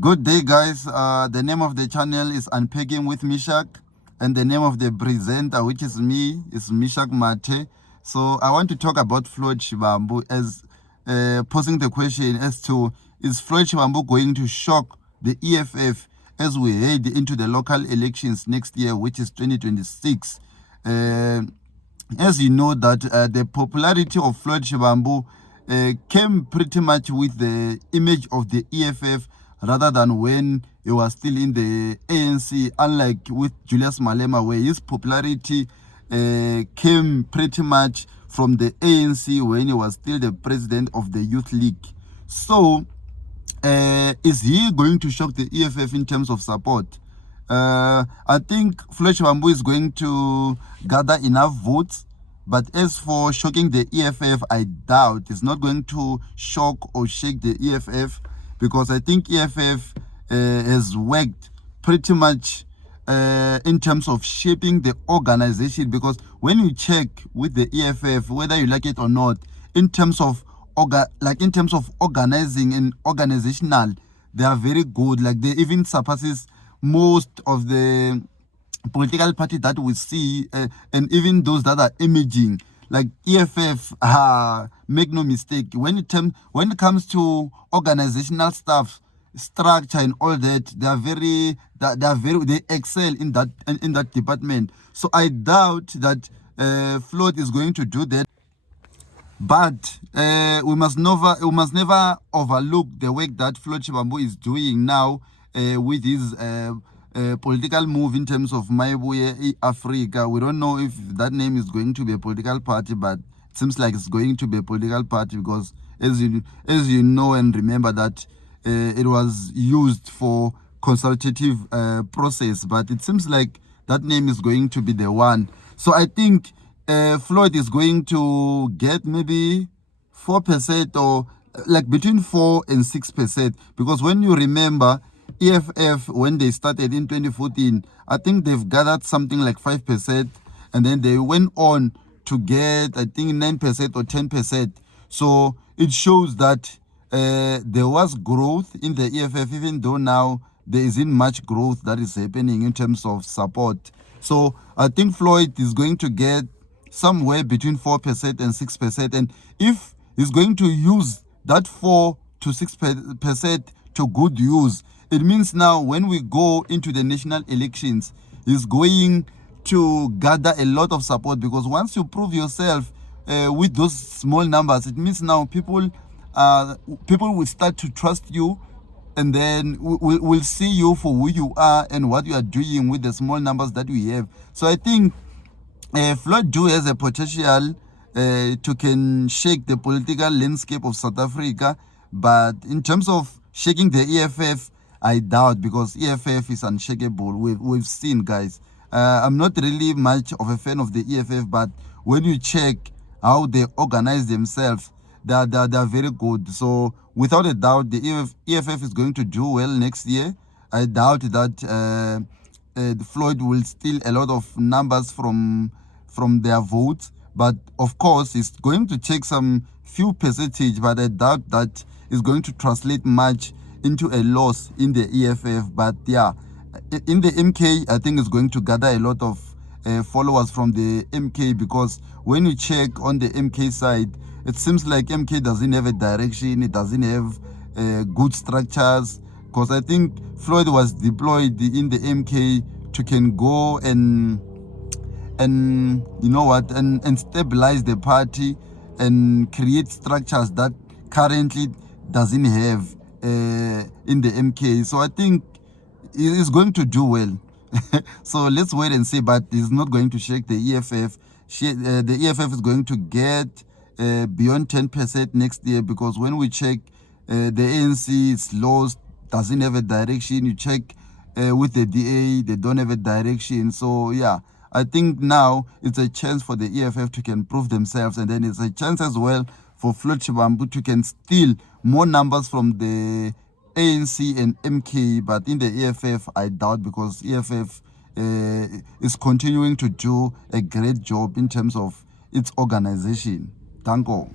Good day, guys. The name of the channel is Unpacking with Mishak, and the name of the presenter, which is me, is Mishak Mate. So I want to talk about Floyd Shivambu as posing the question as to, is Floyd Shivambu going to shock the EFF as we head into the local elections next year, which is 2026? As you know that the popularity of Floyd Shivambu came pretty much with the image of the EFF rather than when he was still in the ANC, unlike with Julius Malema, where his popularity came pretty much from the ANC when he was still the president of the Youth League. So, is he going to shock the EFF in terms of support? I think Floyd Shivambu is going to gather enough votes, but as for shocking the EFF, I doubt. It's not going to shock or shake the EFF, because I think EFF has worked pretty much in terms of shaping the organization, because when you check with the EFF, whether you like it or not, in terms of organizing and organizational, they are very good. Like, they even surpasses most of the political party that we see, and even those that are emerging. Like EFF, make no mistake, when it comes to organizational stuff, structure and all that, they excel in that department. So I doubt that Floyd is going to do that. But we must never overlook the work that Floyd Shivambu is doing now with his political move in terms of Maibuye Africa. We don't know if that name is going to be a political party, but it seems like it's going to be a political party, because as you know and remember that it was used for consultative process, but it seems like that name is going to be the one. So I think Floyd is going to get maybe 4%, or like between 4 and 6%, because when you remember EFF, when they started in 2014, I think they've gathered something like 5%, and then they went on to get, I think, 9% or 10%. So it shows that there was growth in the EFF, even though now there isn't much growth that is happening in terms of support. So I think Floyd is going to get somewhere between 4% and 6%, and if he's going to use that 4 to 6% to good use, it means now when we go into the national elections, he's going to gather a lot of support, because once you prove yourself with those small numbers, it means now people will start to trust you, and then we'll see you for who you are and what you are doing with the small numbers that we have. So I think Floyd has a potential to can shake the political landscape of South Africa, but in terms of shaking the EFF, I doubt, because EFF is unshakable. We've seen, guys. I'm not really much of a fan of the EFF, but when you check how they organize themselves, they are very good. So without a doubt, the EFF is going to do well next year. I doubt that Floyd will steal a lot of numbers from their votes, but of course it's going to take some few percentage, but I doubt that is going to translate much into a loss in the EFF. But yeah, in the MK, I think it's going to gather a lot of followers from the MK, because when you check on the MK side, it seems like MK doesn't have a direction, it doesn't have good structures, because I think Floyd was deployed in the MK to can go and you know what, and stabilize the party and create structures that currently doesn't have in the MK. So I think he's going to do well. So let's wait and see, but he's not going to shake the EFF. The EFF is going to get beyond 10% next year, because when we check the ANC, it's lost, doesn't have a direction. You check with the DA, they don't have a direction. So yeah, I think now it's a chance for the EFF to can prove themselves, and then it's a chance as well for Floyd Shivambu to can steal more numbers from the ANC and MK. But in the EFF, I doubt, because EFF is continuing to do a great job in terms of its organization. Thank you.